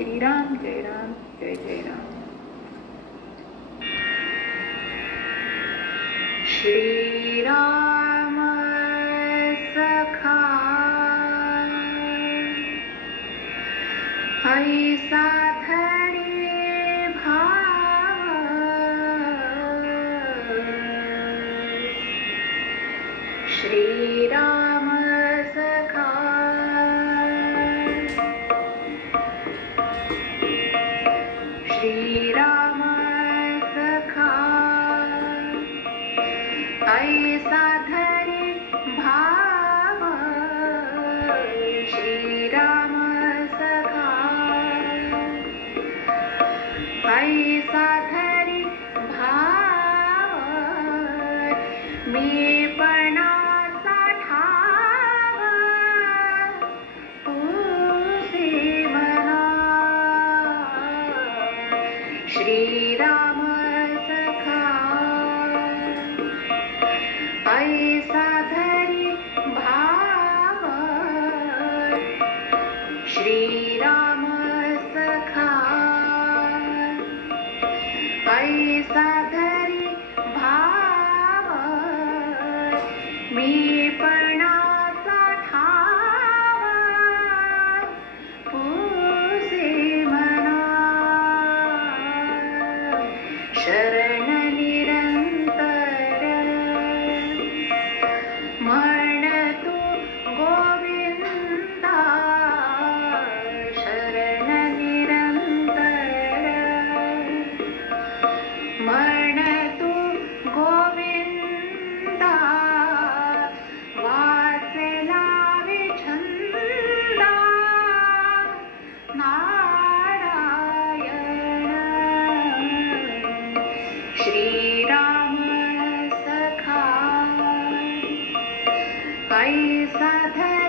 श्रीराम जय राम जय जय राम. श्रीराम सखा ऐसा धरे भाव श्रीराम सखा श्रीराम सखा ऐसा धरे भाव श्रीराम सखा ऐसा धरे भाव मी पणाचा ठाव तुझे मना श्रीराम सखा ऐसा धरे भाव श्रीराम सखा ऐसा धरे भाव मी पणाचा ठाव तुझे मना शरण निरंतर म्हण तू गोविंदा शरण निरंतर म्हण तू गोविंदा वाचला विछंदा नारायण श्रीराम सखा ऐसा धरे